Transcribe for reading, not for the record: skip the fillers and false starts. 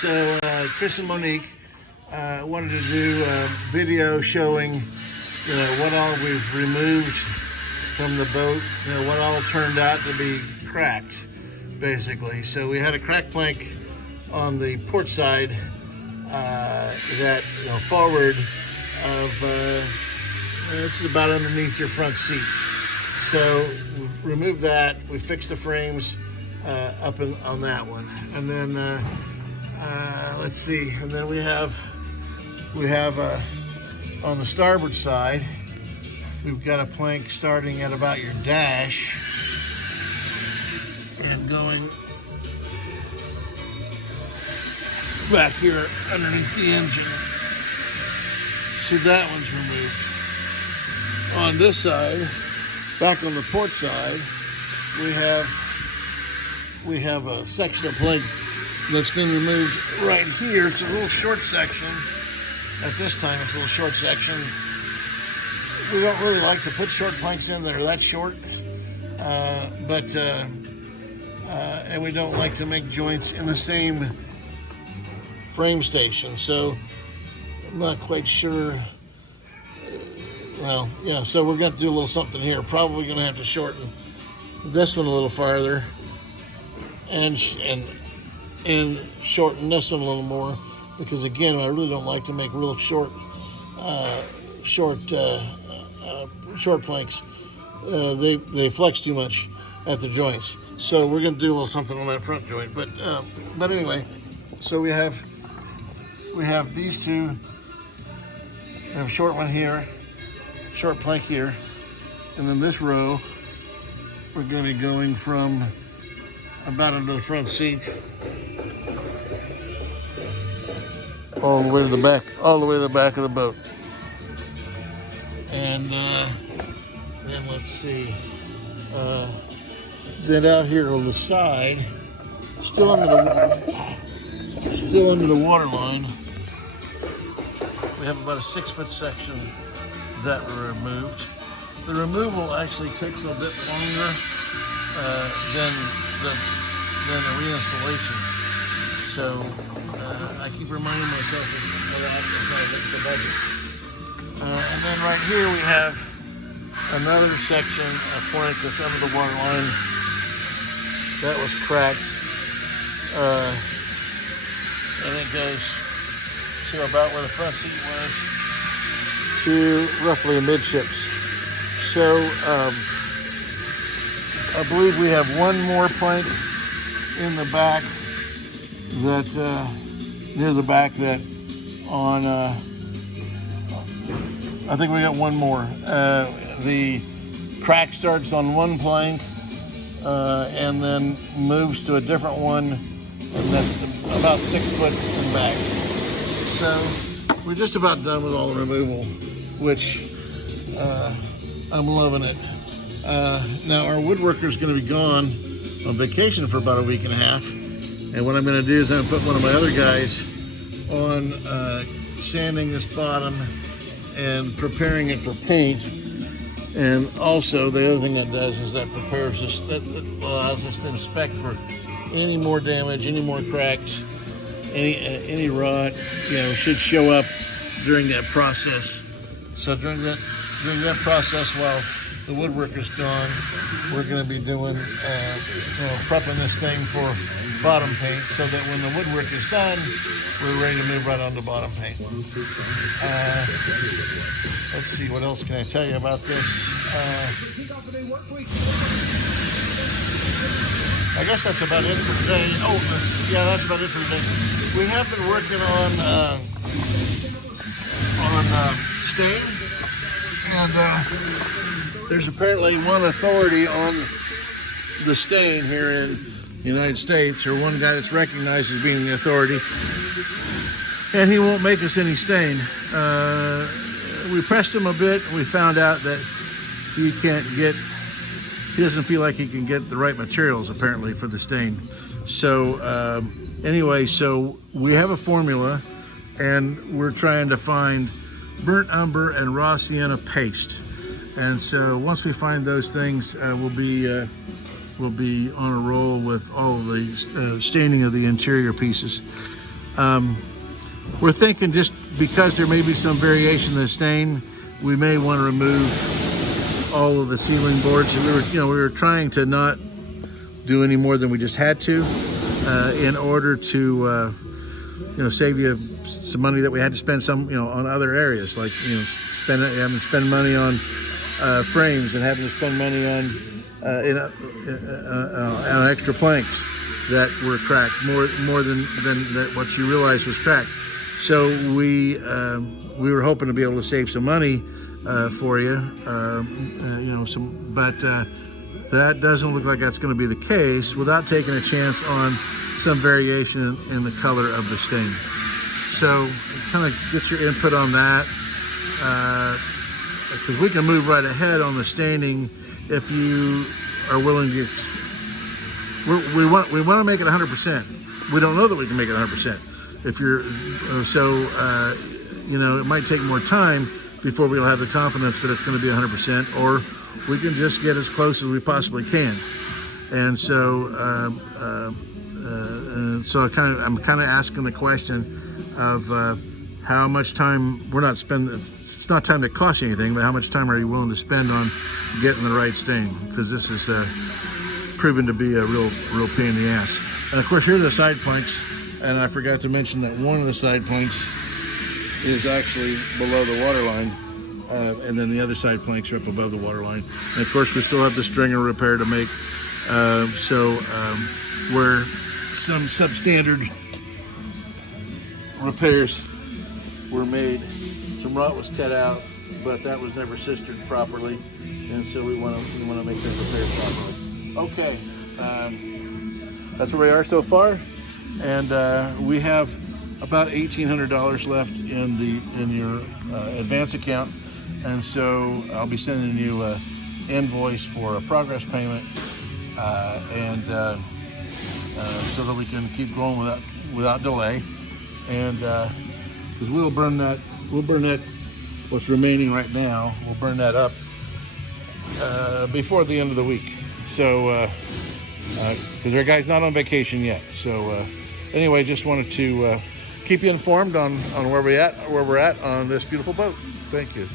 So Chris and Monique wanted to do a video showing, what all we've removed from the boat, what all turned out to be cracked, basically. So we had a crack plank on the port side that, forward of, this is about underneath your front seat. So we removed that, we fixed the frames up on that one. And then, let's see, and then we have on the starboard side, we've got a plank starting at about your dash and going back here underneath the engine. See, that one's removed. On this side, back on the port side, we have a section of plank that's been removed right here. It's a little short section. At this time, it's a little short section. We don't really like to put short planks in that are that short, and we don't like to make joints in the same frame station. So I'm not quite sure. So we're going to do a little something here. Probably going to have to shorten this one a little farther, and shorten this one a little more, because again, I really don't like to make real short planks. They flex too much at the joints. So we're going to do a little something on that front joint. But anyway, so we have these two. We have a short one here, short plank here, and then this row we're going to be going from about into the front seat all the way to the back, of the boat. And then let's see, then out here on the side, still under the water line, we have about a 6-foot section that we removed. The removal actually takes a bit longer than the reinstallation. So I keep reminding myself of that as I look at the budget. And then right here we have another section of plank that's under the water line that was cracked, and it goes to about where the front seat was, to roughly amidships. So I believe we have one more plank in the back that near the back that on I think we got one more. The crack starts on one plank and then moves to a different one, and that's about 6 foot in back. So we're just about done with all the removal, which I'm loving it. Now our woodworker is going to be gone on vacation for about a week and a half, and what I'm going to do is I'm going to put one of my other guys on sanding this bottom and preparing it for paint. And also the other thing that does is that prepares us, that allows us to inspect for any more damage, any more cracks, any rot, should show up during that process. So during that process, while the woodworker's gone, we're going to be doing, prepping this thing for bottom paint, so that when the woodwork is done, we're ready to move right on to bottom paint. Let's see, what else can I tell you about this? I guess that's about it for today. That's about it for today. We have been working on stain, and there's apparently one authority on the stain here in the United States, or one guy that's recognized as being the authority, and he won't make us any stain. We pressed him a bit, and we found out that he doesn't feel like he can get the right materials apparently for the stain. So anyway, so we have a formula, and we're trying to find burnt umber and raw sienna paste. And so once we find those things, we'll be on a roll with all of the staining of the interior pieces. We're thinking just because there may be some variation in the stain, we may want to remove all of the ceiling boards. We were trying to not do any more than we just had to, in order to save you some money that we had to spend on other areas, like having to spend money on frames and having to spend money on extra planks that were cracked, more than what you realized was cracked. So we were hoping to be able to save some money for you, but that doesn't look like that's going to be the case without taking a chance on some variation in the color of the stain. So kind of get your input on that, because we can move right ahead on the staining if you are willing to. We want to make it 100%. We don't know that we can make it 100%. If you're it might take more time before we'll have the confidence that it's going to be 100%, or we can just get as close as we possibly can. And so I'm kind of asking the question of how much time we're not spending. It's not time that costs you anything, but how much time are you willing to spend on getting the right stain? Because this is proven to be a real pain in the ass. And of course, here are the side planks. And I forgot to mention that one of the side planks is actually below the water line, and then the other side planks are up above the water line. And of course, we still have the stringer repair to make. Where some substandard repairs were made, some rot was cut out, but that was never sistered properly, and so we want to make that repaired properly. Okay, that's where we are so far. And we have about $1,800 left in your advance account, and so I'll be sending you an invoice for a progress payment, so that we can keep going without delay. And because we'll burn that what's remaining right now, we'll burn that up before the end of the week. So because our guy's not on vacation yet. So anyway, just wanted to keep you informed on where we're at on this beautiful boat. Thank you.